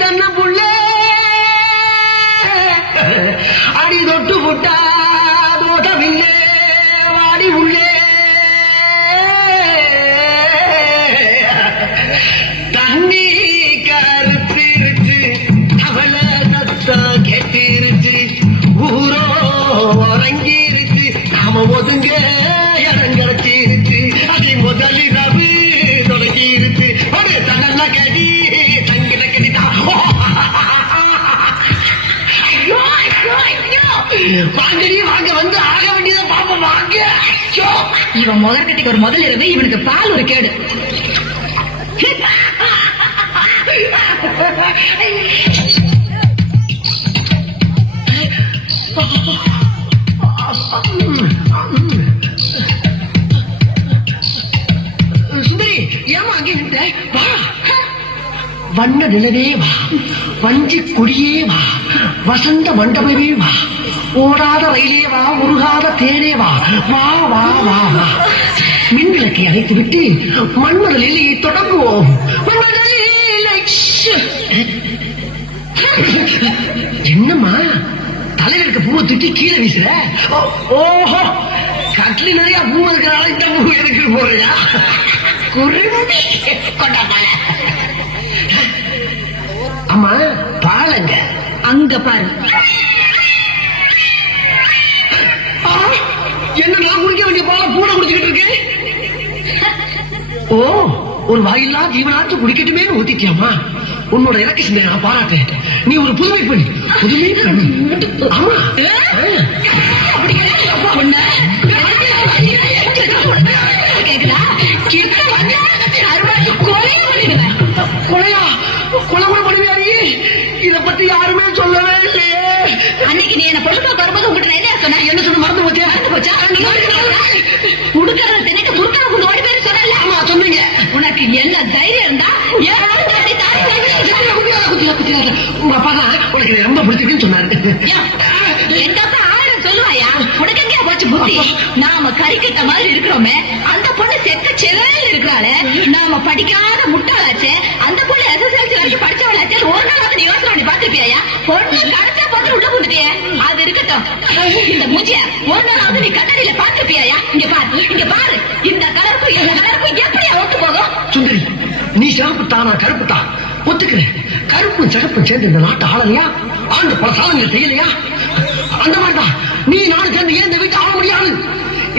தன்ன புள்ள அடி தொட்டு புட்டா தோட்டமில்லே வாடி உள்ளே தண்ணி கருத்திருச்சு அவள சத்தம் கேட்டிருச்சு ஊரோ உறங்கிருச்சு நாம ஒதுங்க இடம் கிடைச்சிருச்சு அதை முதலிரவு தொடங்கிருச்சு ஒரு தன்னல்ல கடி தங்கிட கடிதா வாங்கடி வாங்க வந்து ஆக வேண்டியதை பாப்போம் வாங்க. இவன் முதற்கட்டிக்கு ஒரு முதல் இரவு இவனுக்கு பால் ஒரு கேடு. சுந்தரி ஏமா அங்கே நின்ற வா வண்ண நிலவே வா வஞ்சி கொடியே வா வசந்த மண்டபமே வா ஓடாத ரயிலே வா உருகாத தேனே வா வா வா வா வா மின்விளக்கை அணைத்து விட்டு மண்மணலில் தொடங்குவோம். என்னம்மா தலைவருக்கு பூவை தூக்கி கீழே வீசுற? ஓஹோ கட்லி நிறைய பூ இருக்கிறால இந்த பூ எனக்கு போறியா? குருந்தி கொண்டாப்பால. அம்மா பாலங்க அங்க பாரு. என்ன நான் குடிக்க வேண்டிய பால பூனை குடிச்சுக்கிட்டு இருக்கு? ஓ ஒரு வாயில்லா ஜீவனாச்சும் குடிக்கட்டுமே ஊத்திட்டியாமா? உன்னோட இலக்கு சிந்தனை நான் பாராட்டேன். நீ ஒரு புதுமை பண்ணி ஆமா கொலையா கொலை கூட பண்ணுவியாரி? இத பத்தி யாருமே சொல்லவே இல்லையே. அன்னைக்கு நீ என்ன பொழுது வரும்போது உங்ககிட்ட என்ன சொன்ன? என்ன சொன்ன மறந்து போச்சா? போச்சா உடுக்கிறது தினைக்கு குறுக்கான கொண்டு ஓடி பேர் சொன்ன. ஆமா சொன்னீங்க. உனக்கு என்ன தைரியம் இருந்தா உங்க அப்பா தான் உனக்கு ரொம்ப பிடிச்சிருக்குன்னு சொன்னாரு. எங்க அப்பா ஆயிரம் சொல்லுவாயா? உனக்கு எங்கேயா போச்சு புத்தி? நாம கறிக்கட்ட மாதிரி இருக்கிறோமே, அந்த பொண்ணு செக்க செவல் இருக்கிறாளே, நாம படிக்காத முட்டாளாச்சே, அந்த பொண்ணு எஸ்எஸ்எல்சி வரைக்கும் படிச்சவளாச்சே, ஒரு நாளாவது நீ யோசனை பண்ணி பாத்துருப்பியா? பொண்ணு கடைசியா பார்த்து உள்ள போட்டுட்டியே, அது இருக்கட்டும். இந்த மூச்சிய ஒரு நாளாவது நீ கண்ணடியில பாத்துருப்பியா? இங்க பாரு இங்க பாரு, இந்த கலருக்கும் இந்த கலருக்கும் எப்படியா ஒத்து போகும்? சுந்தரி நீ சிறப்பு தானா கருப்பு தான் ஒத்துக்கிறேன். கருப்பும் சிறப்பும் சேர்ந்து இந்த நாட்டை ஆளலையா? ஆண்டு பல சாதனை செய்யலையா? அந்த மாதிரிதான் நீ நானும் சேர்ந்து ஏன் இந்த வீட்டை ஆள முடியாது?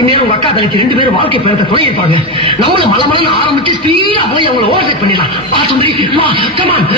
இந்நேரம் உங்க அக்கா தனிச்சு 2 பேரும் வாழ்க்கை பெறத்தை துணை இருப்பாங்க. நம்மளும் மலமலன்னு ஆரம்பிச்சு ஸ்பீடா போய் அவங்களை ஓவர்டேக் பண்ணிடலாம். வா சுந்தரி வா கமான்.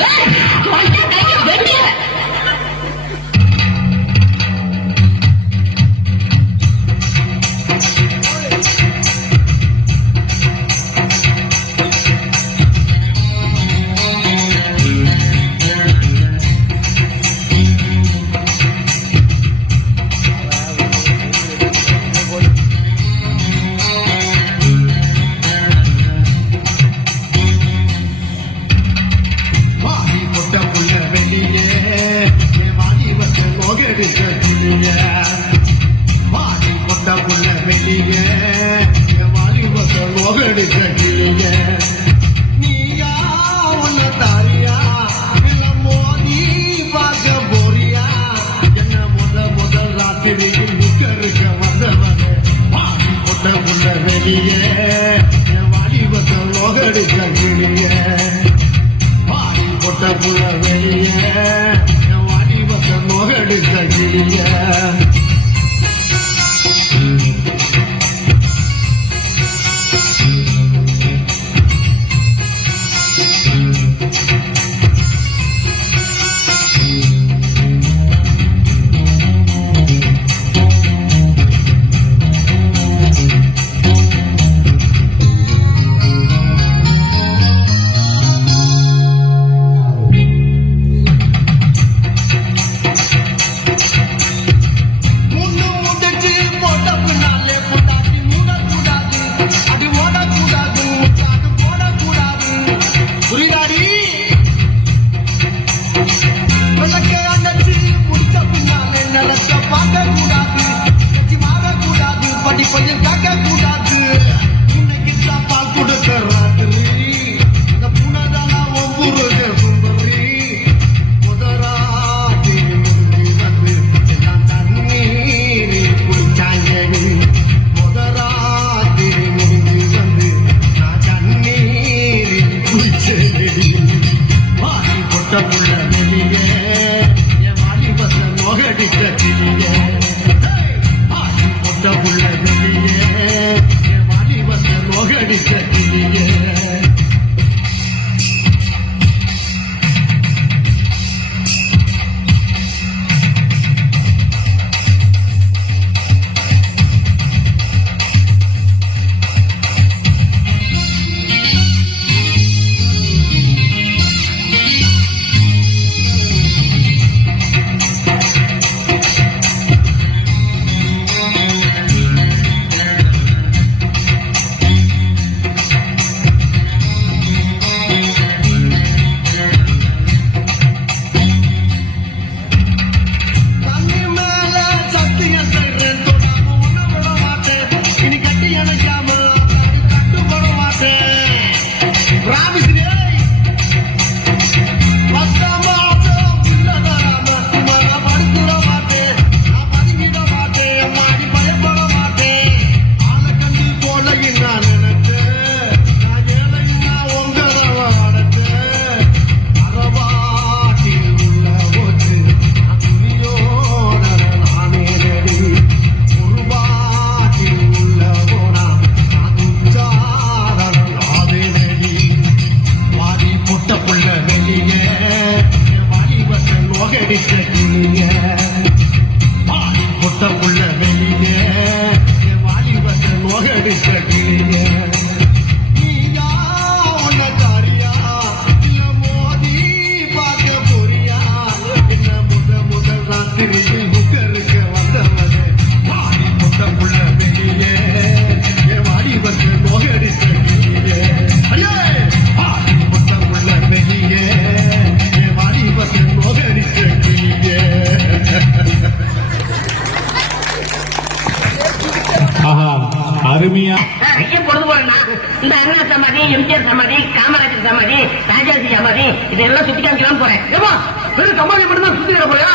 இதெல்லாம் சுத்தி காமிக்கலாம் போறேன். ஏமா வெறும் கம்மாளி மட்டும் தான் சுத்தி போறியா?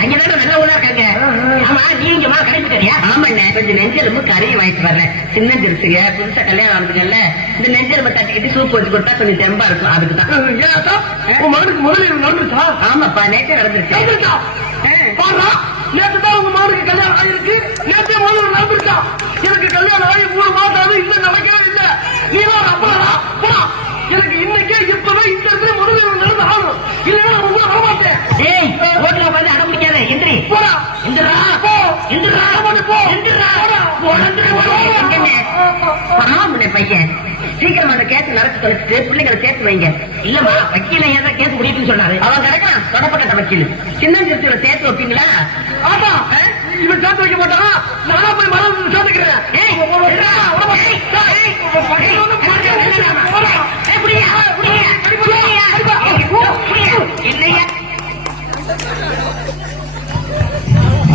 அங்கதான் நல்ல ஊரா இருக்காங்க. ஆமா நீங்க கடைக்கு தெரியா? ஆமாண்ணே, கொஞ்சம் நெஞ்செலும்பு கறியை வாங்கிட்டு வர்றேன். சின்ன திருசுங்க புதுசா கல்யாணம் ஆனதுல இந்த நெஞ்செலும்பு தட்டிக்கிட்டு சூப் வச்சு கொடுத்தா கொஞ்சம் தெம்பா இருக்கும். அதுக்கு தான். உன் மகனுக்கு முதலில் நடந்துச்சா? ஆமாப்பா, நேற்றே நடந்துருச்சு. நேற்று தான் உங்க மகனுக்கு கல்யாணம் ஆகிருக்கு. நேற்றே முதல்ல நடந்துருச்சா? எனக்கு கல்யாணம் ஆகி 3 மாதம் ஆகுது, இன்னும் நடக்கவே இல்லை. நீதான் அப்பா எனக்கு இன்னைக்கே இப்பவே இந்த இடத்துல முதலில் நடந்து ஆகணும். இல்லைன்னா உங்க வரமாட்டேன். ரோட்ல வந்து அடம் பிடிக்காத. எந்திரி போடா. எந்திரா போ. எந்திரா போ. எந்திரா பாவம்னே பையன். சீக்கிரமா அந்த கேஸ் நடத்தி தொலைச்சிட்டு பிள்ளைங்களை சேர்த்து வைங்க. இல்லம்மா, வக்கீல ஏதாவது கேஸ் முடியுதுன்னு சொன்னாரு. அவன் கிடக்கான் தொடப்பட்ட வக்கீல். சின்ன திருச்சியில சேர்த்து வைப்பீங்களா? ஆமா, இவன் சேர்த்து வைக்க மாட்டான். நானா போய் மரம் சேர்த்துக்கிறேன்.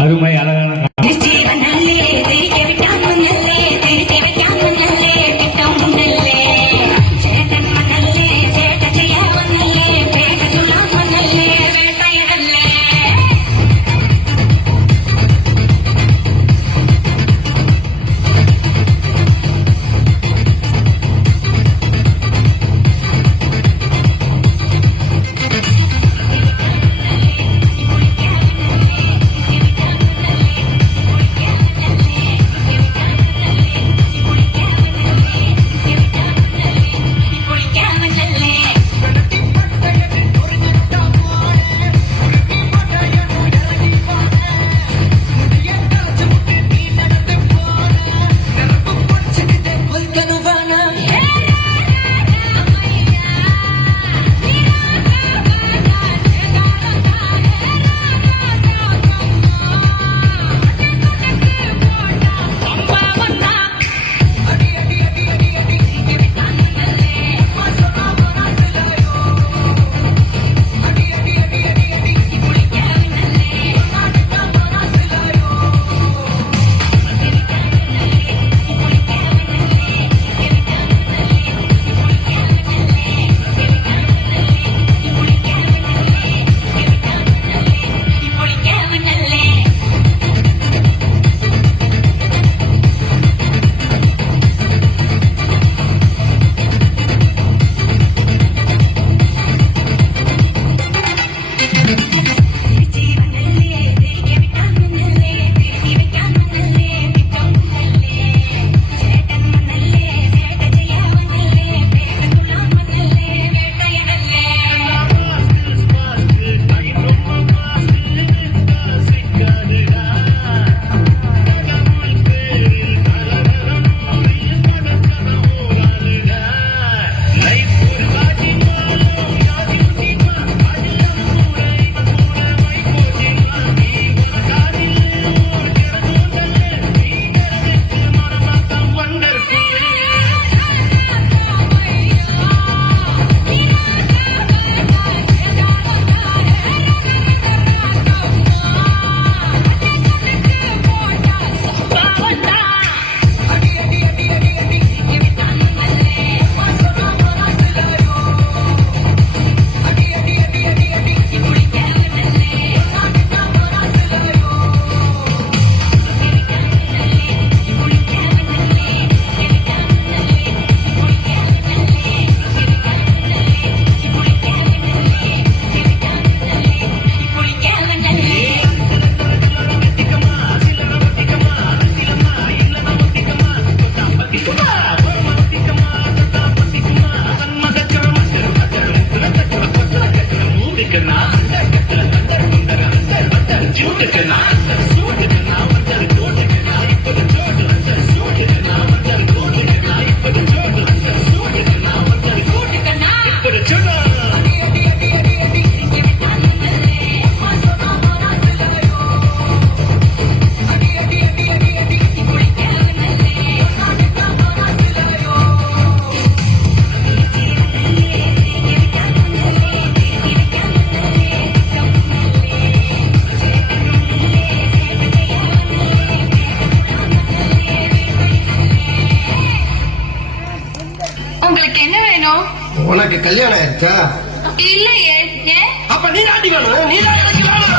அருமை அழகான உனக்கு கல்யாணம் ஆயிடுச்சா? இல்லையே ஏன்? அப்ப நீ தாண்டி வேணும், நீ தான் எனக்கு வேணும்.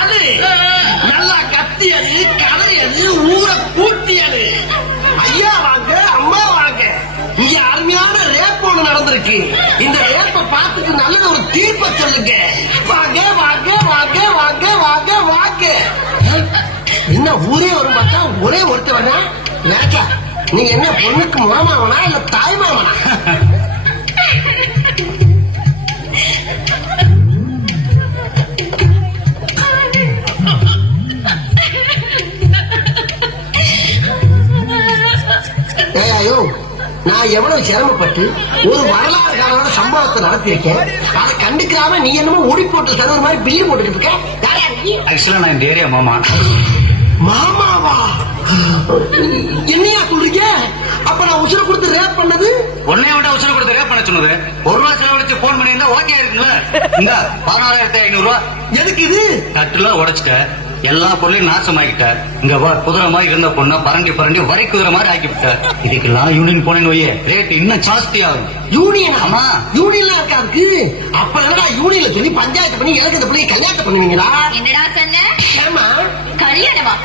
அது நல்லா கத்தியது, கதையது, ஊரை கூட்டியது. ஐயா வாங்க, அம்மா வாங்க. இங்க அருமையான ரேப் ஒண்ணு நடந்திருக்கு. இந்த ரேப்ப பார்த்துட்டு நல்லது ஒரு தீர்ப்பை சொல்லுங்க. வாங்க வாங்க வாங்க வாங்க வாங்க வாங்க. என்ன ஊரே வரும் பார்த்தா ஒரே ஒருத்தர் வேணா? ராஜா, நீங்க என்ன பொண்ணுக்கு முறமாவனா இல்ல தாய்மாவனா? ஐயோ, நான் எவ்வளவு சிரமப்பட்டு ஒரு வரலாறு காலமான சம்பவத்தை நடத்திருக்கேன். அதை கண்டுக்காம நீ என்னமோ ஓடி போட்டு சர்வர் மாதிரி பில்லு போட்டுக்கிட்டு இருக்க. ஆக்சுவலா நான் இந்த ஏரியா மாமா. மாமாவா? என்னையா சொல்றீங்க? அப்ப நான் உசுர கொடுத்து ரேப் பண்ணது? உன்னைய விட உச்சர கொடுத்து ரேப் பண்ண சொன்னது. ₹1 செலவழிச்சு போன் பண்ணியிருந்தா ஓகே இருக்குல்ல? இந்த 14,500 எதுக்கு இது? கட்டுல உடைச்சிட்ட, எல்லா பொருளையும் நாசமாக்கிட்ட. இங்க வா, குதிரை மாதிரி இருந்த பொண்ண பரண்டி பரண்டி வரை குதிரை மாதிரி ஆக்கிவிட்ட. இதுக்கெல்லாம் யூனியன் போனேன்னு வையே, ரேட் இன்னும் ஜாஸ்தி ஆகும். யூனியன்? ஆமா. யூனியன்லாம் இருக்காருக்கு. அப்ப என்னடா யூனியன்ல சொல்லி பஞ்சாயத்து பண்ணி எனக்கு இந்த பிள்ளைய கல்யாணம் பண்ணுவீங்களா? என்னடா சொன்ன? ஏமா கல்யாணமா?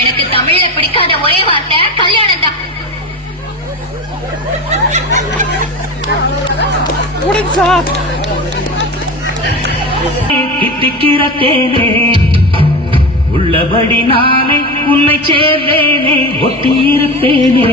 எனக்கு தமிழ்ல பிடிக்காத ஒரே வார்த்தை கல்யாணம் தான். தித்திக்கிற தேனே, உள்ளபடி நானே உன்னை சேர்ந்தேனே, ஒத்தியிருப்பேனே.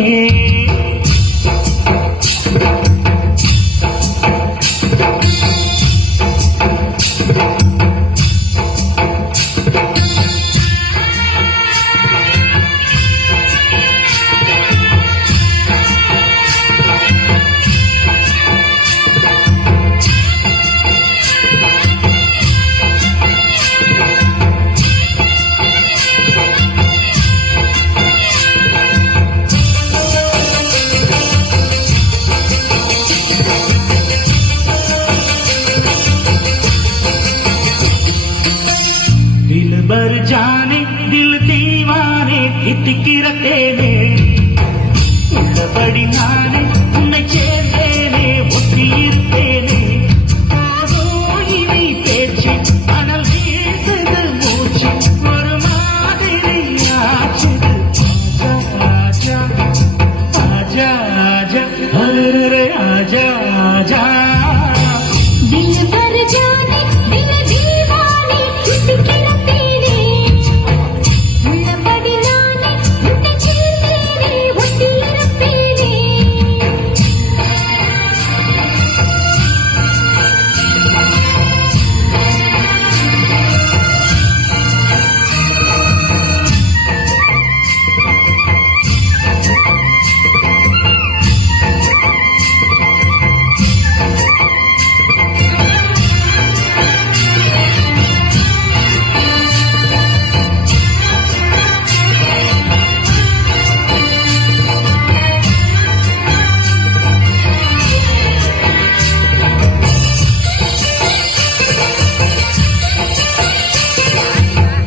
दिल भर जाने दिल दीवाने தித்திக்கிற தேனே, உள்ளபடி நானே உன்னை சேர்ந்தேனே, ஒத்தியிருப்பேனே. போதோ இவை பேச்சு, அனல் வீசுது மூச்சு, ஒரு மாதிரி ஆச்சுது. ஆஜா ஆஜா ஆஜா அரே ஆஜா ஆஜா. दिल भर जाने दिल दीवाने தித்திக்கிற தேனே, உள்ளபடி நானே உன்னை சேர்ந்தேனே, ஒத்தியிருப்பேனே.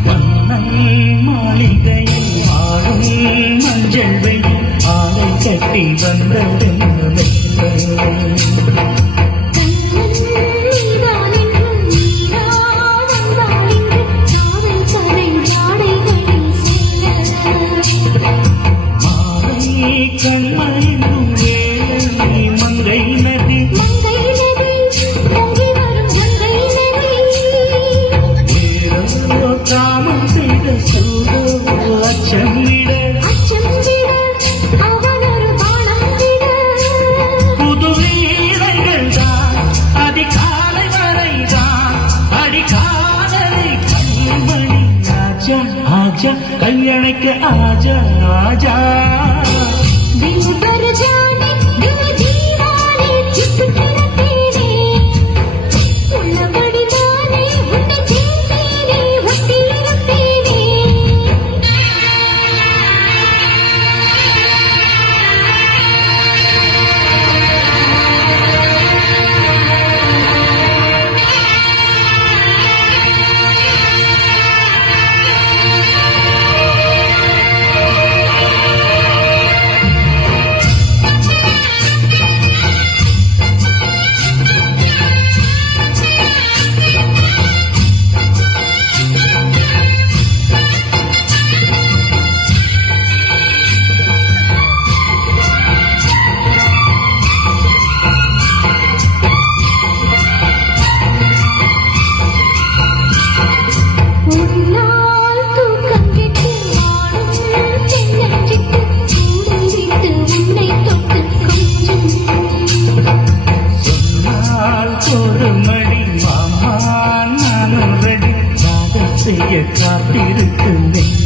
மன்னன் மாளிகையில் ஆடும் மஞ்சள் வெயில், ஆடை கட்டி வந்ததென்ன மாலை கண்மணிந்தும் வேலை மங்கை நதி, ஏதோ காமம் செய்த சூடோ அச்சமிட, புது வீரர்கள் தான் அதிகாலை வரைதான், அடிக்காதலை கண்மணி. ஆஜா ஆஜா கல்யாணிக்க ஆஜா ஆஜா. दिल भर जाने दिल दीवाने चित्तकिற தேனே, உள்ளபடி நானே உன்னை சேர்ந்தேனே, ஒத்தியிருப்பேனே. காத்திருக்கின்றேன்